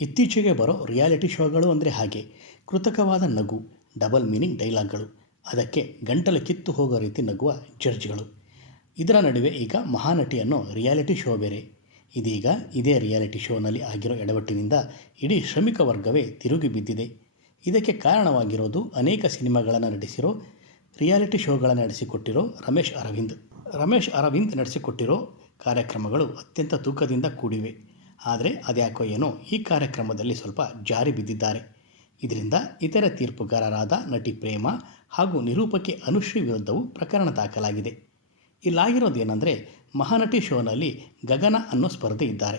ಇತ್ತೀಚೆಗೆ ಬರೋ ರಿಯಾಲಿಟಿ ಶೋಗಳು ಅಂದರೆ ಹಾಗೆ. ಕೃತಕವಾದ ನಗು, ಡಬಲ್ ಮೀನಿಂಗ್ ಡೈಲಾಗ್ಗಳು. ಅದಕ್ಕೆ ಗಂಟಲು ಕಿತ್ತು ಹೋಗೋ ರೀತಿ ನಗುವ ಜಡ್ಜ್ಗಳು. ಇದರ ನಡುವೆ ಈಗ ಮಹಾನಟಿ ಅನ್ನೋ ರಿಯಾಲಿಟಿ ಶೋ ಬೇರೆ. ಇದೀಗ ಇದೇ ರಿಯಾಲಿಟಿ ಶೋನಲ್ಲಿ ಆಗಿರೋ ಎಡವಟ್ಟಿನಿಂದ ಇಡೀ ಶ್ರಮಿಕ ವರ್ಗವೇ ತಿರುಗಿ ಬಿದ್ದಿದೆ. ಇದಕ್ಕೆ ಕಾರಣವಾಗಿರೋದು ಅನೇಕ ಸಿನಿಮಾಗಳನ್ನು ನಡೆಸಿರೋ ರಿಯಾಲಿಟಿ ಶೋಗಳನ್ನು ನಡೆಸಿಕೊಟ್ಟಿರೋ ರಮೇಶ್ ಅರವಿಂದ್. ರಮೇಶ್ ಅರವಿಂದ್ ನಡೆಸಿಕೊಟ್ಟಿರೋ ಕಾರ್ಯಕ್ರಮಗಳು ಅತ್ಯಂತ ತೂಕದಿಂದ ಕೂಡಿವೆ. ಆದರೆ ಅದ್ಯಾಕೋ ಏನೋ ಈ ಕಾರ್ಯಕ್ರಮದಲ್ಲಿ ಸ್ವಲ್ಪ ಜಾರಿ ಬಿದ್ದಿದ್ದಾರೆ. ಇದರಿಂದ ಇತರ ತೀರ್ಪುಗಾರರಾದ ನಟಿ ಪ್ರೇಮ ಹಾಗೂ ನಿರೂಪಕಿ ಅನುಶ್ರೀ ವಿರುದ್ಧವೂ ಪ್ರಕರಣ ದಾಖಲಾಗಿದೆ. ಇಲ್ಲಾಗಿರೋದೇನೆಂದರೆ ಮಹಾನಟಿ ಶೋನಲ್ಲಿ ಗಗನ ಅನ್ನೋ ಸ್ಪರ್ಧೆ ಇದ್ದಾರೆ.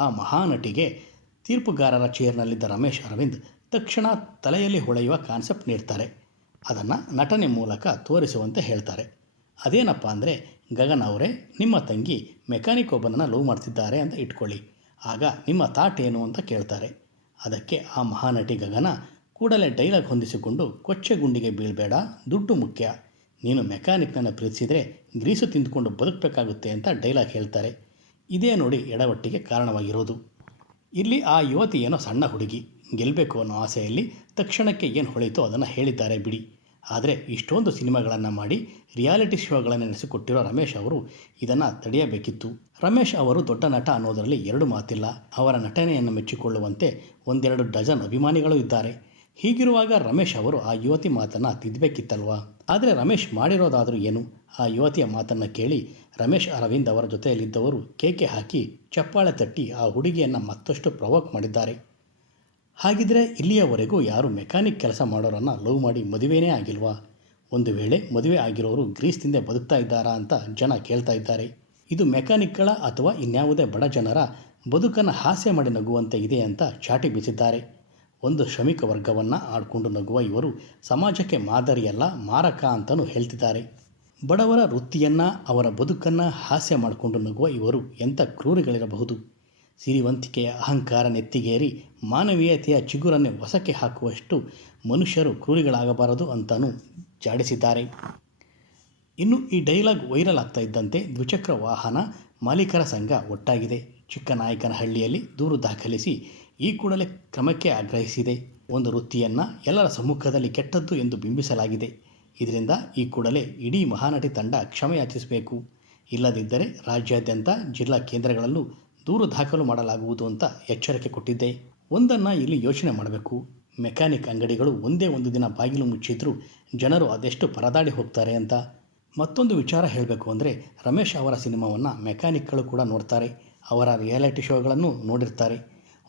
ಆ ಮಹಾನಟಿಗೆ ತೀರ್ಪುಗಾರರ ಚೇರ್ನಲ್ಲಿದ್ದ ರಮೇಶ್ ಅರವಿಂದ್ ತಕ್ಷಣ ತಲೆಯಲ್ಲಿ ಹೊಳೆಯುವ ಕಾನ್ಸೆಪ್ಟ್ ನೀಡ್ತಾರೆ. ಅದನ್ನು ನಟನೆ ಮೂಲಕ ತೋರಿಸುವಂತೆ ಹೇಳ್ತಾರೆ. ಅದೇನಪ್ಪ ಅಂದರೆ ಗಗನ್ ಅವರೇ ನಿಮ್ಮ ತಂಗಿ ಮೆಕ್ಯಾನಿಕ್ ಒಬ್ಬನನ್ನು ಲವ್ ಮಾಡ್ತಿದ್ದಾರೆ ಅಂತ ಇಟ್ಕೊಳ್ಳಿ. ಆಗ ನಿಮ್ಮ ಥಾಟ್ ಏನು ಅಂತ ಕೇಳ್ತಾರೆ. ಅದಕ್ಕೆ ಆ ಮಹಾನಟಿ ಗಗನ ಕೂಡಲೇ ಡೈಲಾಗ್ ಹೊಂದಿಸಿಕೊಂಡು, ಕೊಚ್ಚೆ ಗುಂಡಿಗೆ ಬೀಳಬೇಡ, ದುಡ್ಡು ಮುಖ್ಯ. ನೀನು ಮೆಕ್ಯಾನಿಕ್ನನ್ನು ಪ್ರೀತಿಸಿದರೆ ಗ್ರೀಸು ತಿಂದುಕೊಂಡು ಬದುಕಬೇಕಾಗುತ್ತೆ ಅಂತ ಡೈಲಾಗ್ ಹೇಳ್ತಾರೆ. ಇದೇ ನೋಡಿ ಎಡವಟ್ಟಿಗೆ ಕಾರಣವಾಗಿರೋದು. ಇಲ್ಲಿ ಆ ಯುವತಿ ಏನೋ ಸಣ್ಣ ಹುಡುಗಿ ಗೆಲ್ಲಬೇಕು ಅನ್ನೋ ಆಸೆಯಲ್ಲಿ ತಕ್ಷಣಕ್ಕೆ ಏನು ಹೊಳಿತೋ ಅದನ್ನು ಹೇಳಿದ್ದಾರೆ ಬಿಡಿ. ಆದರೆ ಇಷ್ಟೊಂದು ಸಿನಿಮಾಗಳನ್ನು ಮಾಡಿ ರಿಯಾಲಿಟಿ ಶೋಗಳನ್ನು ನಡೆಸಿಕೊಟ್ಟಿರೋ ರಮೇಶ್ ಅವರು ಇದನ್ನು ತಡೆಯಬೇಕಿತ್ತು. ರಮೇಶ್ ಅವರು ದೊಡ್ಡ ನಟ ಅನ್ನೋದರಲ್ಲಿ ಎರಡು ಮಾತಿಲ್ಲ. ಅವರ ನಟನೆಯನ್ನು ಮೆಚ್ಚಿಕೊಳ್ಳುವಂತೆ ಒಂದೆರಡು ಡಜನ್ ಅಭಿಮಾನಿಗಳು ಇದ್ದಾರೆ. ಹೀಗಿರುವಾಗ ರಮೇಶ್ ಅವರು ಆ ಯುವತಿ ಮಾತನ್ನು ತಿದ್ದಬೇಕಿತ್ತಲ್ವಾ ಆದರೆ ರಮೇಶ್ ಮಾಡಿರೋದಾದರೂ ಏನು? ಆ ಯುವತಿಯ ಮಾತನ್ನು ಕೇಳಿ ರಮೇಶ್ ಅರವಿಂದ್ ಅವರ ಜೊತೆಯಲ್ಲಿದ್ದವರು ಕೇಕೆ ಹಾಕಿ ಚಪ್ಪಾಳೆ ತಟ್ಟಿ ಆ ಹುಡುಗಿಯನ್ನು ಮತ್ತಷ್ಟು ಪ್ರವೋಕ್ ಮಾಡಿದ್ದಾರೆ. ಹಾಗಿದ್ರೆ ಇಲ್ಲಿಯವರೆಗೂ ಯಾರು ಮೆಕ್ಯಾನಿಕ್ ಕೆಲಸ ಮಾಡೋರನ್ನು ಲವ್ ಮಾಡಿ ಮದುವೆನೇ ಆಗಿಲ್ವಾ? ಒಂದು ವೇಳೆ ಮದುವೆ ಆಗಿರೋರು ಗ್ರೀಸ್ನಿಂದ ಬದುಕ್ತಾ ಇದ್ದಾರಾ ಅಂತ ಜನ ಕೇಳ್ತಾ ಇದ್ದಾರೆ. ಇದು ಮೆಕ್ಯಾನಿಕ್ಗಳ ಅಥವಾ ಇನ್ಯಾವುದೇ ಬಡ ಜನರ ಬದುಕನ್ನು ಹಾಸ್ಯ ಮಾಡಿ ನಗುವಂತೆ ಇದೆ ಅಂತ ಚಾಟಿ ಬೀಸಿದ್ದಾರೆ. ಒಂದು ಶ್ರಮಿಕ ವರ್ಗವನ್ನು ಆಡಿಕೊಂಡು ನಗುವ ಇವರು ಸಮಾಜಕ್ಕೆ ಮಾದರಿಯಲ್ಲ, ಮಾರಕ ಅಂತಲೂ ಹೇಳ್ತಿದ್ದಾರೆ. ಬಡವರ ವೃತ್ತಿಯನ್ನು, ಅವರ ಬದುಕನ್ನು ಹಾಸ್ಯ ಮಾಡಿಕೊಂಡು ನಗುವ ಇವರು ಎಂಥ ಕ್ರೂರಿಗಳಿರಬಹುದು? ಸಿರಿವಂತಿಕೆಯ ಅಹಂಕಾರ ನೆತ್ತಿಗೇರಿ ಮಾನವೀಯತೆಯ ಚಿಗುರನ್ನೇ ವಸಕ್ಕೆ ಹಾಕುವಷ್ಟು ಮನುಷ್ಯರು ಕ್ರೂರಿಗಳಾಗಬಾರದು ಅಂತಲೂ ಜಾಡಿಸಿದ್ದಾರೆ. ಇನ್ನು ಈ ಡೈಲಾಗ್ ವೈರಲ್ ಆಗ್ತಾ ಇದ್ದಂತೆ ದ್ವಿಚಕ್ರ ವಾಹನ ಮಾಲೀಕರ ಸಂಘ ಒಟ್ಟಾಗಿದೆ. ಚಿಕ್ಕನಾಯಕನಹಳ್ಳಿಯಲ್ಲಿ ದೂರು ದಾಖಲಿಸಿ ಈ ಕೂಡಲೇ ಕ್ರಮಕ್ಕೆ ಆಗ್ರಹಿಸಿದೆ. ಒಂದು ವೃತ್ತಿಯನ್ನು ಎಲ್ಲರ ಸಮ್ಮುಖದಲ್ಲಿ ಕೆಟ್ಟದ್ದು ಎಂದು ಬಿಂಬಿಸಲಾಗಿದೆ. ಇದರಿಂದ ಈ ಕೂಡಲೇ ಇಡೀ ಮಹಾನಟಿ ತಂಡ ಕ್ಷಮೆಯಾಚಿಸಬೇಕು. ಇಲ್ಲದಿದ್ದರೆ ರಾಜ್ಯಾದ್ಯಂತ ಜಿಲ್ಲಾ ಕೇಂದ್ರಗಳಲ್ಲೂ ದೂರು ದಾಖಲು ಮಾಡಲಾಗುವುದು ಅಂತ ಎಚ್ಚರಿಕೆ ಕೊಟ್ಟಿದ್ದೆ. ಒಂದನ್ನು ಇಲ್ಲಿ ಯೋಚನೆ ಮಾಡಬೇಕು. ಮೆಕ್ಯಾನಿಕ್ ಅಂಗಡಿಗಳು ಒಂದೇ ಒಂದು ದಿನ ಬಾಗಿಲು ಮುಚ್ಚಿದ್ರೂ ಜನರು ಅದೆಷ್ಟು ಪರದಾಡಿ ಹೋಗ್ತಾರೆ ಅಂತ. ಮತ್ತೊಂದು ವಿಚಾರ ಹೇಳಬೇಕು ಅಂದರೆ ರಮೇಶ್ ಅವರ ಸಿನಿಮಾವನ್ನು ಮೆಕ್ಯಾನಿಕ್ಗಳು ಕೂಡ ನೋಡ್ತಾರೆ. ಅವರ ರಿಯಾಲಿಟಿ ಶೋಗಳನ್ನು ನೋಡಿರ್ತಾರೆ.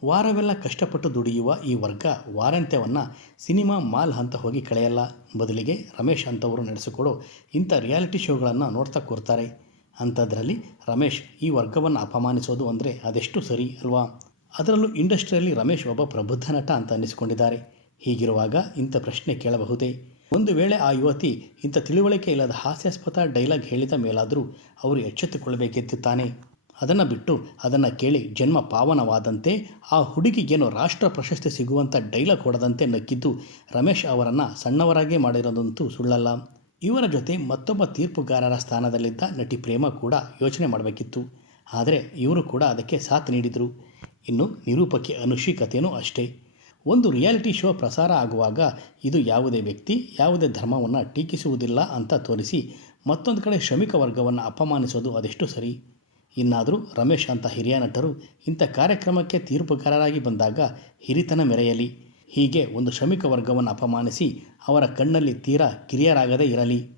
ವಾರವೆಲ್ಲ ಕಷ್ಟಪಟ್ಟು ದುಡಿಯುವ ಈ ವರ್ಗ ವಾರಾಂತ್ಯವನ್ನು ಸಿನಿಮಾ ಮಾಲ್ ಅಂತ ಹೋಗಿ ಕಳೆಯಲ್ಲ. ಬದಲಿಗೆ ರಮೇಶ್ ಅಂತವರು ನಡೆಸಿಕೊಡೋ ಇಂಥ ರಿಯಾಲಿಟಿ ಶೋಗಳನ್ನು ನೋಡ್ತಾ ಕೂರ್ತಾರೆ. ಅಂಥದ್ರಲ್ಲಿ ರಮೇಶ್ ಈ ವರ್ಗವನ್ನು ಅಪಮಾನಿಸೋದು ಅಂದರೆ ಅದೆಷ್ಟು ಸರಿ ಅಲ್ವಾ? ಅದರಲ್ಲೂ ಇಂಡಸ್ಟ್ರಿಯಲ್ಲಿ ರಮೇಶ್ ಒಬ್ಬ ಪ್ರಬುದ್ಧ ನಟ ಅಂತ ಅನ್ನಿಸಿಕೊಂಡಿದ್ದಾರೆ. ಹೀಗಿರುವಾಗ ಇಂಥ ಪ್ರಶ್ನೆ ಕೇಳಬಹುದೇ? ಒಂದು ವೇಳೆ ಆ ಯುವತಿ ಇಂಥ ತಿಳುವಳಿಕೆ ಇಲ್ಲದ ಹಾಸ್ಯಾಸ್ಪದ ಡೈಲಾಗ್ ಹೇಳಿದ ಮೇಲಾದರೂ ಅವರು ಎಚ್ಚೆತ್ತುಕೊಳ್ಳಬೇಕಿತ್ತು ತಾನೆ ಅದನ್ನು ಬಿಟ್ಟು ಅದನ್ನು ಕೇಳಿ ಜನ್ಮ ಪಾವನವಾದಂತೆ, ಆ ಹುಡುಗಿಗೇನು ರಾಷ್ಟ್ರ ಪ್ರಶಸ್ತಿ ಸಿಗುವಂಥ ಡೈಲಾಗ್ ಹೊಡೆದಂತೆ ನಕ್ಕಿದ್ದು ರಮೇಶ್ ಅವರನ್ನು ಸಣ್ಣವರಾಗೇ ಮಾಡಿರೋದಂತೂ ಸುಳ್ಳಲ್ಲ. ಇವರ ಜೊತೆ ಮತ್ತೊಬ್ಬ ತೀರ್ಪುಗಾರರ ಸ್ಥಾನದಲ್ಲಿದ್ದ ನಟಿ ಪ್ರೇಮ ಕೂಡ ಯೋಚನೆ ಮಾಡಬೇಕಿತ್ತು. ಆದರೆ ಇವರು ಕೂಡ ಅದಕ್ಕೆ ಸಾಥ್ ನೀಡಿದರು. ಇನ್ನು ನಿರೂಪಕಿ ಅನುಷಿ ಅಷ್ಟೇ. ಒಂದು ರಿಯಾಲಿಟಿ ಶೋ ಪ್ರಸಾರ ಆಗುವಾಗ ಇದು ಯಾವುದೇ ವ್ಯಕ್ತಿ, ಯಾವುದೇ ಧರ್ಮವನ್ನು ಟೀಕಿಸುವುದಿಲ್ಲ ಅಂತ ತೋರಿಸಿ ಮತ್ತೊಂದು ಕಡೆ ಶ್ರಮಿಕ ವರ್ಗವನ್ನು ಅಪಮಾನಿಸೋದು ಅದೆಷ್ಟು ಸರಿ? ಇನ್ನಾದರೂ ರಮೇಶ್ ಅಂತ ಹಿರಿಯ ನಟರು ಇಂಥ ಕಾರ್ಯಕ್ರಮಕ್ಕೆ ತೀರ್ಪುಗಾರರಾಗಿ ಬಂದಾಗ ಹಿರಿತನ ಮೆರೆಯಲಿ. ಹೀಗೆ ಒಂದು ಶ್ರಮಿಕ ವರ್ಗವನ್ನು ಅಪಮಾನಿಸಿ ಅವರ ಕಣ್ಣಲ್ಲಿ ತೀರಾ ಕಿರಿಯರಾಗದೇ ಇರಲಿ.